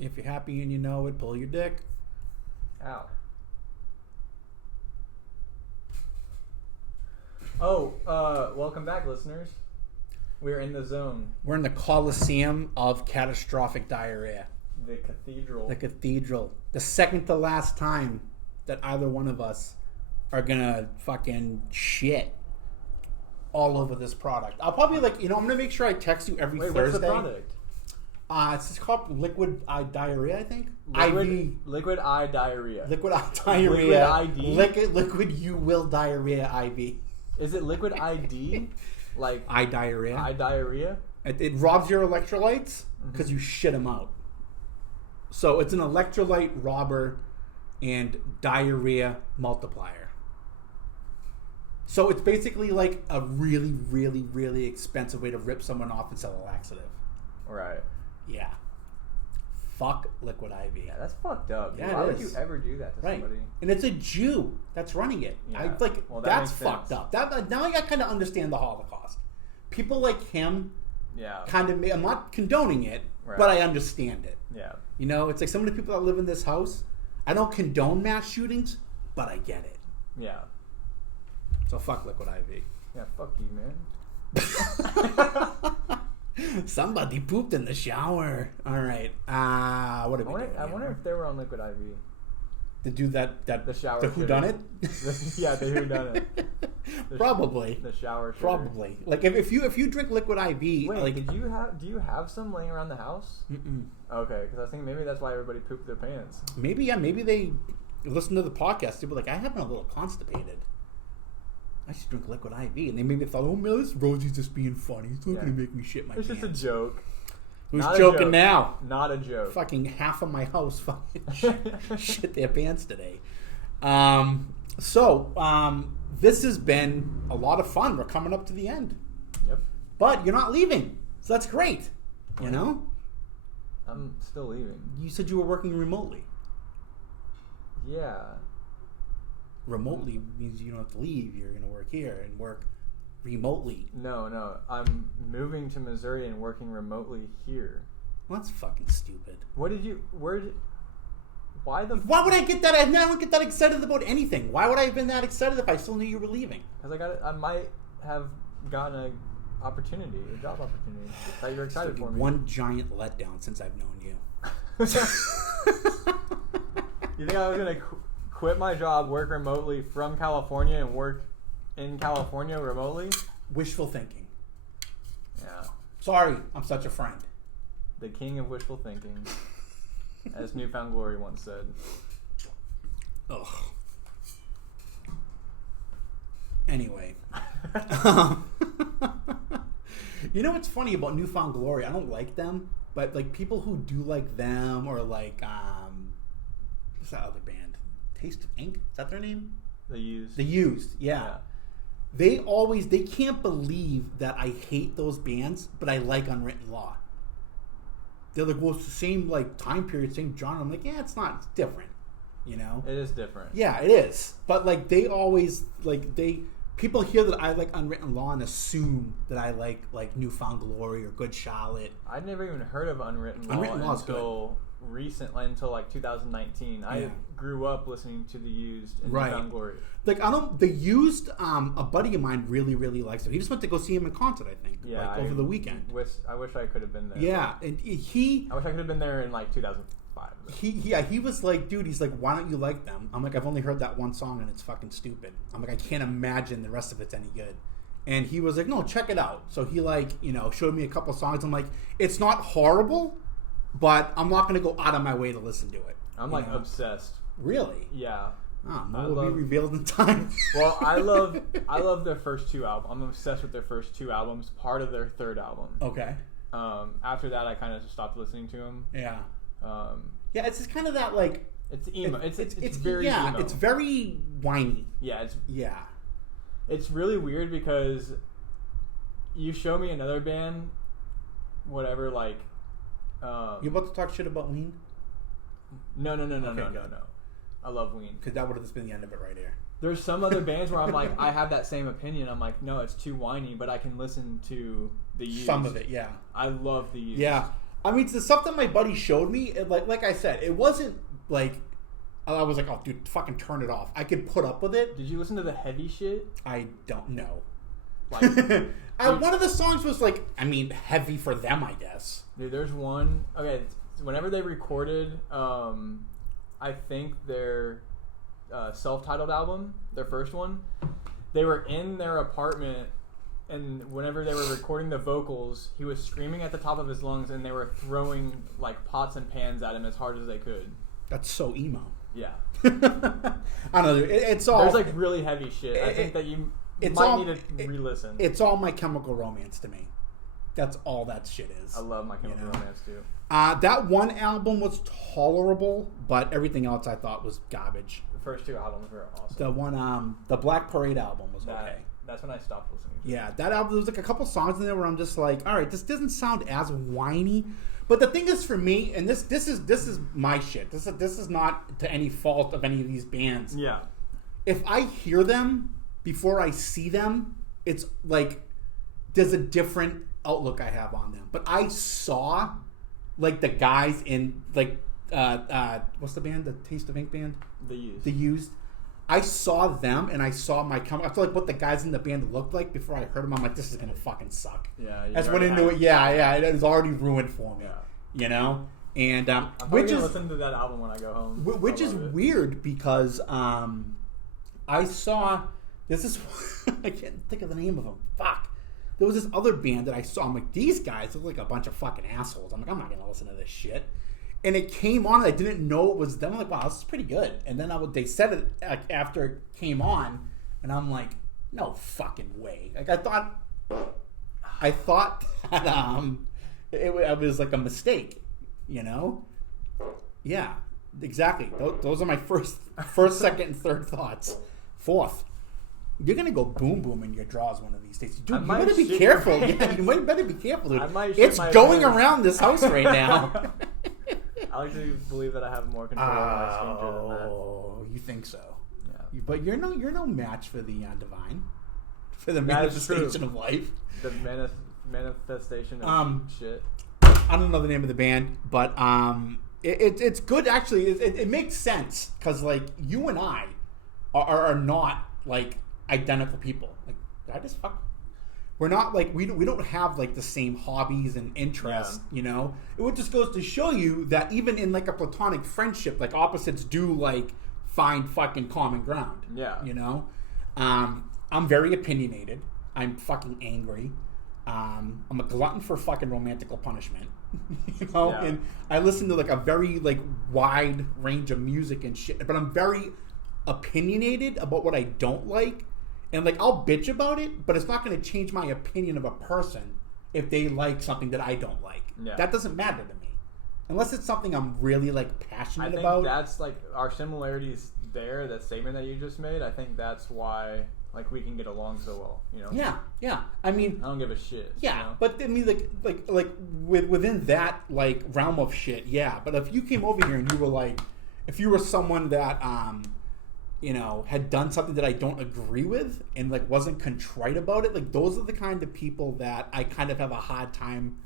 If you're happy and you know it, pull your dick. Ow. Oh, welcome back, listeners. We're in the zone. We're in the Coliseum of catastrophic diarrhea. The cathedral. The cathedral. The second to last time that either one of us are gonna fucking shit all over this product. I'll probably I'm gonna make sure I text you every Thursday. What's the product? It's called liquid eye diarrhea, I think. Liquid eye diarrhea. Liquid eye diarrhea. Liquid you will diarrhea IV. Is it liquid ID? Like eye diarrhea. Eye diarrhea? It robs your electrolytes because you shit them out. So it's an electrolyte robber and diarrhea multiplier. So it's basically like a really, really, really expensive way to rip someone off and sell a laxative. Right. Yeah. Fuck liquid IV. Yeah, that's fucked up. Yeah, why would you ever do that to somebody? And it's a Jew that's running it. Yeah. That's fucked up. Now I kind of understand the Holocaust. People like him kind of... I'm not condoning it, but I understand it. Yeah. You know, it's like some of the people that live in this house, I don't condone mass shootings, but I get it. Yeah. So fuck liquid IV. Yeah, fuck you, man. Somebody pooped in the shower. All right. What are we doing? I wonder if they were on liquid IV. The dude that the shower. The whodunit? Yeah, the whodunit. Probably. The shower. Shitter. Probably. Like if you drink liquid IV. Wait, do you have some laying around the house? Mm-mm. Okay, because I think maybe that's why everybody pooped their pants. Maybe they listen to the podcast. They were like, I have been a little constipated. I should drink liquid IV. And they maybe thought, oh man, this Rosie's just being funny. It's not going to make me shit my pants. It's just a joke. Who's joking now? Not a joke. Fucking half of my house fucking shit their pants today. This has been a lot of fun. We're coming up to the end. Yep. But you're not leaving. So that's great. You know? I'm still leaving. You said you were working remotely. Yeah. Remotely means you don't have to leave. You're going to work here and work remotely. No. I'm moving to Missouri and working remotely here. Well, that's fucking stupid. Why would I get that? I don't get that excited about anything. Why would I have been that excited if I still knew you were leaving? Because I might have gotten a job opportunity that you're excited for me. One giant letdown since I've known you. You think I was going to quit my job, work remotely from California, and work in California remotely? Wishful thinking. Yeah. Sorry, I'm such a friend. The king of wishful thinking, as Newfound Glory once said. Ugh. Anyway. You know what's funny about Newfound Glory? I don't like them, but like people who do like them or like what's that other band? Taste of Ink? Is that their name? The Used, yeah. They can't believe that I hate those bands, but I like Unwritten Law. They're like, well, it's the same like time period, same genre. I'm like, yeah, it's not. It's different, you know? It is different. Yeah, it is. But like they always people hear that I like Unwritten Law and assume that I like Newfound Glory or Good Charlotte. I'd never even heard of Unwritten Law until like 2019. I grew up listening to The Used and Newfound Glory. Like The Used, a buddy of mine really, really likes him. He just went to go see him in concert, I think. Yeah, over the weekend. I wish I could have been there. Yeah, and I wish I could have been there in like 2005. He was like, dude, he's like, why don't you like them? I'm like, I've only heard that one song and it's fucking stupid. I'm like, I can't imagine the rest of it's any good. And he was like, no, check it out. So he showed me a couple songs. I'm like, it's not horrible, but I'm not going to go out of my way to listen to it. I'm obsessed. Really? Yeah. More will be revealed in time. Well, I love their first two albums. I'm obsessed with their first two albums. Part of their third album. Okay. After that, I kind of just stopped listening to them. Yeah. Yeah, it's just kind of that like. It's emo. It's very emo. It's very whiny. Yeah. Yeah. It's really weird because you show me another band, whatever, like. You about to talk shit about Ween? No. I love Ween. Because that would have just been the end of it right here. There's some other bands where I'm like, I have that same opinion. I'm like, no, it's too whiny, but I can listen to The Used. Some of it, yeah. I love The Used. Yeah. I mean, it's the stuff that my buddy showed me. Like I said, it wasn't like I was like, oh, dude, fucking turn it off. I could put up with it. Did you listen to the heavy shit? I don't know. Like, one of the songs was like, I mean, heavy for them, I guess. Dude, there's one. Okay, whenever they recorded, I think their self-titled album, their first one, they were in their apartment. And whenever they were recording the vocals, he was screaming at the top of his lungs, and they were throwing like pots and pans at him as hard as they could. That's so emo. Yeah. I don't know. It's all. There's like really heavy shit. I think that you might need to re-listen. It's all My Chemical Romance to me. That's all that shit is. I love My Chemical Romance too. That one album was tolerable, but everything else I thought was garbage. The first two albums were awesome. The one, the Black Parade album was okay. That's when I stopped listening to it. Yeah, that album, there was like a couple songs in there where I'm just like, all right, this doesn't sound as whiny. But the thing is, for me, and this is my shit. This is not to any fault of any of these bands. Yeah. If I hear them before I see them, it's like there's a different outlook I have on them. But I saw like the guys in like what's the band? The Taste of Ink band? The Used. I saw them and I saw I feel like what the guys in the band looked like before I heard them. I'm like, this is gonna fucking suck. Yeah, that's when into it. Yeah, it was already ruined for me. Yeah. You know, and I'm probably gonna listen to that album when I go home. Which is weird because I saw this is I can't think of the name of them. Fuck. There was this other band that I saw. I'm like, these guys look like a bunch of fucking assholes. I'm like, I'm not gonna listen to this shit. And it came on, and I didn't know it was them. I'm like, wow, this is pretty good. And then they said it after it came on, and I'm like, no fucking way. Like I thought that it was like a mistake, you know? Yeah, exactly. Those are my first, second, and third thoughts. Fourth, you're gonna go boom boom in your drawers one of these days. Dude, you better be careful. Yeah, you better be careful, dude. It's going around this house right now. I like to believe that I have more control over my skincare than that. Oh, you think so? Yeah. But you're no match for the divine, for the manifestation of life. The manifestation of shit. I don't know the name of the band, but it's good actually. It makes sense because like you and I are not like identical people. Like, did I just fuck? We're not like we don't have like the same hobbies and interests, you know. It just goes to show you that even in like a platonic friendship, like opposites do like find fucking common ground. Yeah, you know. I'm very opinionated. I'm fucking angry. I'm a glutton for fucking romantical punishment, you know. Yeah. And I listen to like a very like wide range of music and shit, but I'm very opinionated about what I don't like. And, like, I'll bitch about it, but it's not going to change my opinion of a person if they like something that I don't like. Yeah. That doesn't matter to me. Unless it's something I'm really, like, passionate about. I think that's, like, our similarities there, that statement that you just made, I think that's why, like, we can get along so well, you know? Yeah. I mean... I don't give a shit. Yeah, you know? But, I mean, like within that, like, realm of shit, yeah. But if you came over here and you were, like... If you were someone that, you know, had done something that I don't agree with and like wasn't contrite about it, like those are the kind of people that I kind of have a hard time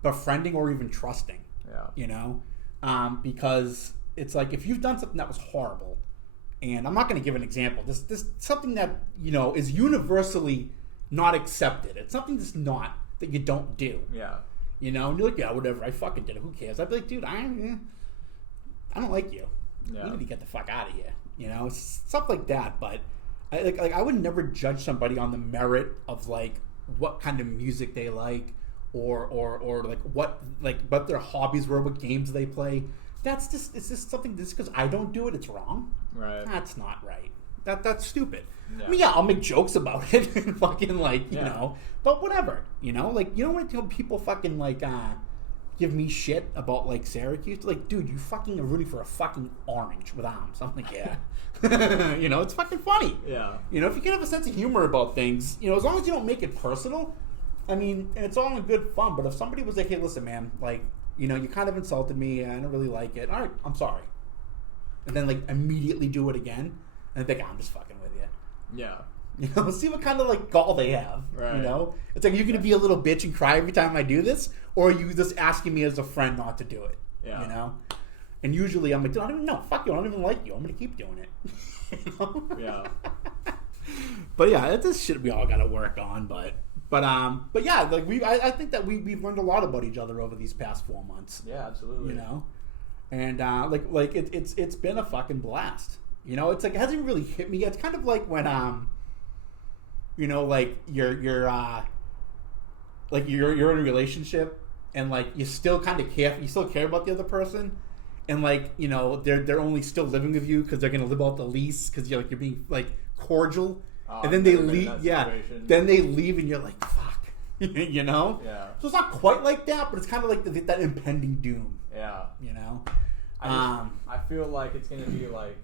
befriending or even trusting. Yeah. You know? Because it's like if you've done something that was horrible, and I'm not going to give an example, this something that, you know, is universally not accepted. It's something that's not, that you don't do. Yeah. You know, and you're like, yeah, whatever, I fucking did it, who cares? I'd be like, dude, I don't like you. Yeah. You need to get the fuck out of here. You know, stuff like that. But I would never judge somebody on the merit of like what kind of music they like, or like what their hobbies were, what games they play. It's just something. Just because I don't do it, it's wrong. Right. That's not right. That's stupid. Yeah. I mean, yeah, I'll make jokes about it and fucking like you know, but whatever. You know, like you know when people fucking like give me shit about like Syracuse, like, dude, you fucking are rooting for a fucking orange with arms. I'm like, yeah. You know, it's fucking funny. Yeah. You know, if you can have a sense of humor about things, you know, as long as you don't make it personal, I mean, and it's all in good fun, but if somebody was like, hey, listen, man, like, you know, you kind of insulted me, I don't really like it, all right, I'm sorry. And then, like, immediately do it again, and think, I'm just fucking with you. Yeah. You know, see what kind of, like, gall they have, right. You know? It's like, you're going to be a little bitch and cry every time I do this? or are you just asking me as a friend not to do it? Yeah. You know? And usually I'm like, dude, I don't even know. Fuck you. I don't even like you. I'm going to keep doing it. You know? Yeah. But yeah, it's this shit we all got to work on. But yeah, like I think that we've learned a lot about each other over these past 4 months. Yeah, absolutely. You know? And it's been a fucking blast. You know, it's like it hasn't really hit me yet. It's kind of like when you know, like you're in a relationship and like you still kind of care about the other person, and like, you know, they're only still living with you because they're gonna live out the lease because you're being like cordial, and then they leave. Yeah, then they leave and you're like, fuck. You know? Yeah. So it's not quite like that, but it's kind of like that impending doom. Yeah. You know? I feel like it's going to be like,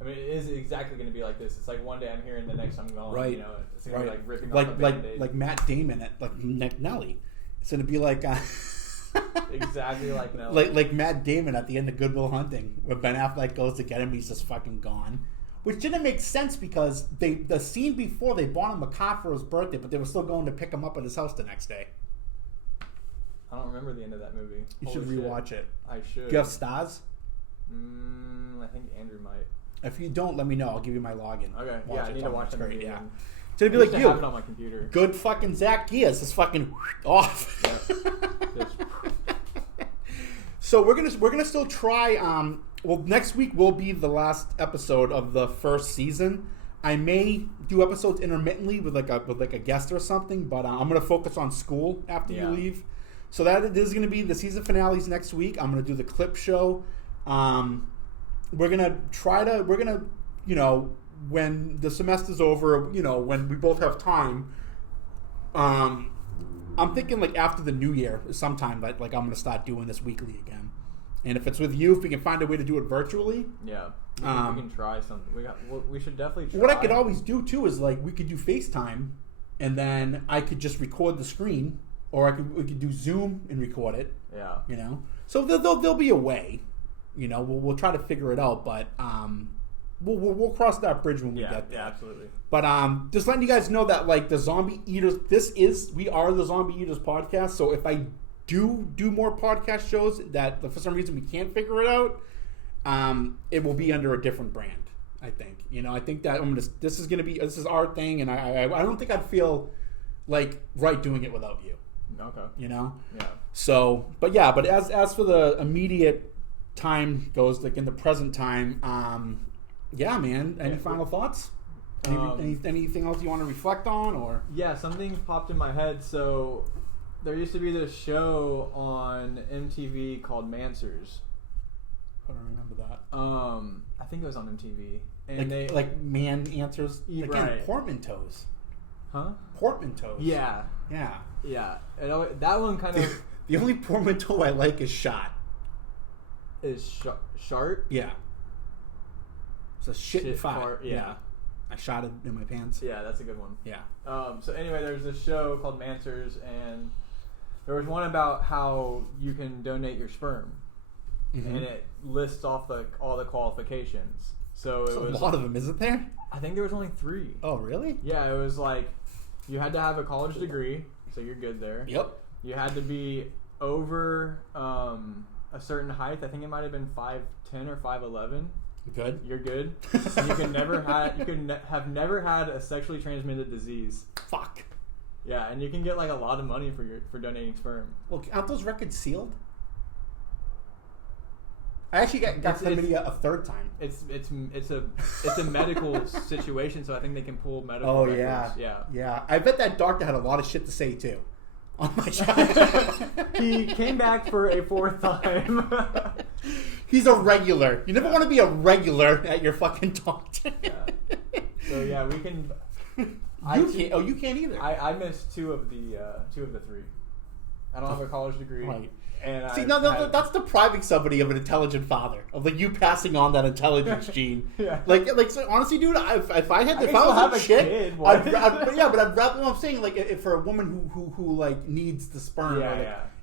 I mean, it is exactly going to be like this. It's like one day I'm here and the next I'm gone. Right. You know, it's going to be like ripping off like a Band-Aid. like Matt Damon at like Nelly. It's going to be like exactly like Nelly. Like Matt Damon at the end of Good Will Hunting, where Ben Affleck goes to get him, he's just fucking gone. Which didn't make sense because the scene before they bought him a car for his birthday, but they were still going to pick him up at his house the next day. I don't remember the end of that movie. You should rewatch it. I should. Do you have stars? I think Andrew might. If you don't, let me know. I'll give you my login. Okay. Yeah, I need to watch that movie. Yeah. It's gonna be like you. Have it on my computer. Good fucking Zach Gears is fucking off. Yeah. So we're gonna still try. Well, next week will be the last episode of the first season. I may do episodes intermittently with like a guest or something, but I'm gonna focus on school after you leave. So that is gonna be the season finales next week. I'm gonna do the clip show. We're gonna you know, when the semester's over, you know, when we both have time. I'm thinking like after the new year, sometime like I'm gonna start doing this weekly again. And if it's with you, if we can find a way to do it virtually, yeah, we can try something. We should definitely try. What I could always do too is like we could do FaceTime, and then I could just record the screen, or we could do Zoom and record it. Yeah, you know. So there'll be a way. You know, we'll try to figure it out, but we'll cross that bridge when we get there. Yeah, absolutely. But just letting you guys know that like the Zombie Eaters, we are the Zombie Eaters podcast. So if I do more podcast shows that for some reason we can't figure it out, it will be under a different brand. I think. You know, I think that this is our thing, and I don't think I'd feel like right doing it without you. Okay. You know. Yeah. So, but as for the immediate time goes, like in the present time, yeah, man. Any final thoughts? Anything else you want to reflect on, or? Yeah, something popped in my head. So there used to be this show on MTV called Mansers. I don't remember that. I think it was on MTV. And like man answers again, right. Portmanteaus. Huh? Portmanteaus. Yeah. Yeah. Yeah. That one kind of. The only portmanteau I like is shot. Is shart? Yeah. It's a shit and fart. Fart, yeah. I shot it in my pants. Yeah, that's a good one. Yeah. So anyway, there's this show called Mansers, and there was one about how you can donate your sperm, and it lists off all the qualifications. So it was a lot of them, isn't there? I think there was only 3. Oh, really? Yeah, it was like you had to have a college degree, so you're good there. Yep. You had to be over a certain height. I think it might have been 5'10" or 5'11". Good. You're good. And you can have never had a sexually transmitted disease. Fuck. Yeah, and you can get like a lot of money for donating sperm. Well, aren't those records sealed? I actually got chlamydia a third time. It's a medical situation, so I think they can pull medical. Oh records. yeah. I bet that doctor had a lot of shit to say too. Oh my god. He came back for a 4th time. He's a regular. You never want to be a regular at your fucking doctor. Yeah. So yeah, we can. You can't either. I missed 2 of the 3. I don't have a college degree. Right. And see, that's depriving somebody of an intelligent father, of like you passing on that intelligence gene. Yeah. Like so honestly, dude, if I was a chick, I'd rather. I'm saying like if for a woman who like needs the sperm,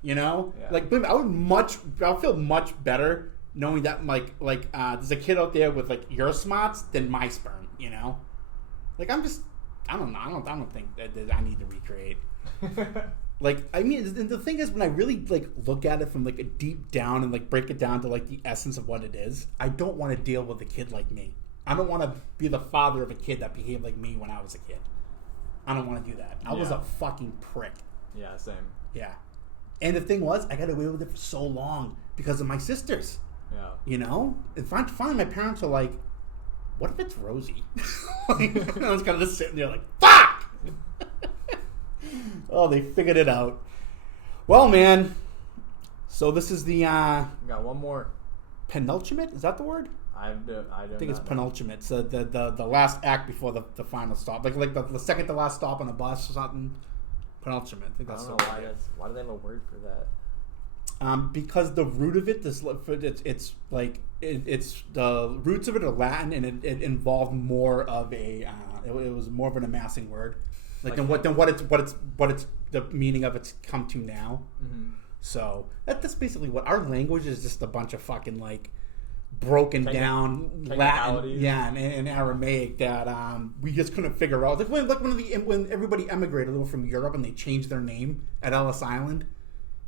you know, like I'll feel much better knowing that like there's a kid out there with like your smarts than my sperm, you know. Like I don't know. I don't think that I need to recreate. Like, I mean, the thing is, when I really like look at it from like a deep down and like break it down to like the essence of what it is, I don't want to deal with a kid like me. I don't want to be the father of a kid that behaved like me when I was a kid. I don't want to do that. I was a fucking prick. Yeah, same. Yeah. And the thing was, I got away with it for so long because of my sisters. Yeah. You know? And finally, my parents are like, what if it's Rosie? Like, I was kind of just sitting there like, fuck! Oh, they figured it out. Well, man. So this is the... We got one more. penultimate? Is that the word? I think it's penultimate. So the last act before the final stop. Like the second to last stop on a bus or something. Penultimate. I think that's I don't know why do they have a word for that? Because the root of it, it's the roots of it are Latin, and it involved more of a it was more of an amassing word, than what it's the meaning of it's come to now. Mm-hmm. So that's basically what our language is. Just a bunch of fucking like broken down Latin, and Aramaic that we just couldn't figure out. Like when everybody emigrated over from Europe and they changed their name at Ellis Island.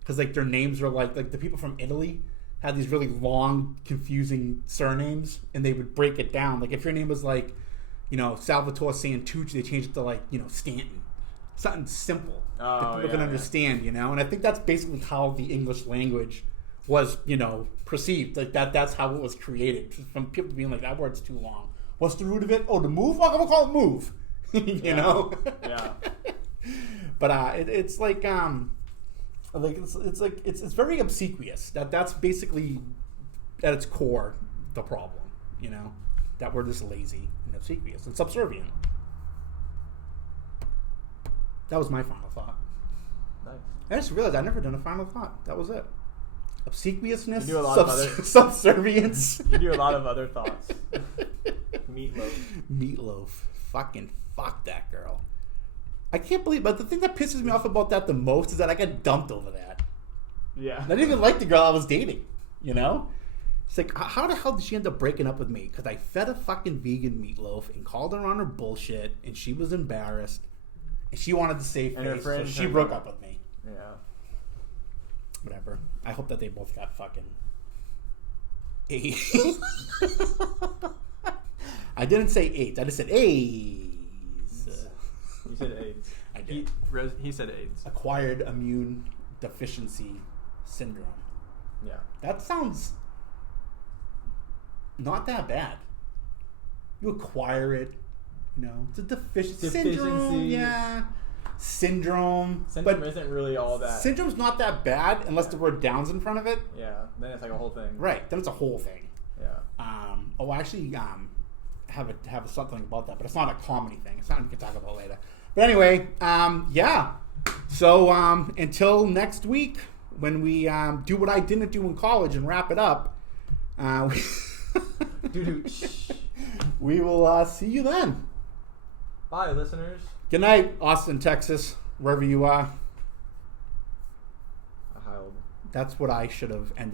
Because like their names are like the people from Italy had these really long, confusing surnames, and they would break it down. Like if your name was like, Salvatore Santucci, they changed it to like Stanton, something simple that people can understand. And I think that's basically how the English language was, perceived. Like that's how it was created, from people being like, that word's too long. What's the root of it? Oh, the move. I'm gonna call it move. know. Yeah. But it's like it's very obsequious. That's basically at its core the problem. That we're just lazy and obsequious and subservient. That was my final thought. Nice. I just realized I'd never done a final thought. That was it. Obsequiousness, You do a lot of other subservience. You do a lot of other thoughts. Meatloaf. Fucking fuck that girl. I can't believe, but the thing that pisses me off about that the most is that I got dumped over that. Yeah. I didn't even like the girl I was dating, It's like, how the hell did she end up breaking up with me? Because I fed a fucking vegan meatloaf and called her on her bullshit, and she was embarrassed, and she wanted to save face, so she broke up with me. Yeah. Whatever. I hope that they both got fucking AIDS. I didn't say AIDS. I just said AIDS. You said AIDS. I did. He said AIDS. Acquired immune deficiency syndrome. Yeah. That sounds not that bad. You acquire it, it's a deficiency syndrome. Yeah. Syndrome. Syndrome isn't really all that. Syndrome's not that bad unless the word Down's in front of it. Yeah. Then it's like a whole thing. Right. Then it's a whole thing. Yeah. I actually have something about that, but it's not a comedy thing. It's something we can talk about later. But anyway, yeah. So until next week, when we do what I didn't do in college and wrap it up, we will see you then. Bye, listeners. Good night, Austin, Texas, wherever you are. I howled. That's what I should have ended.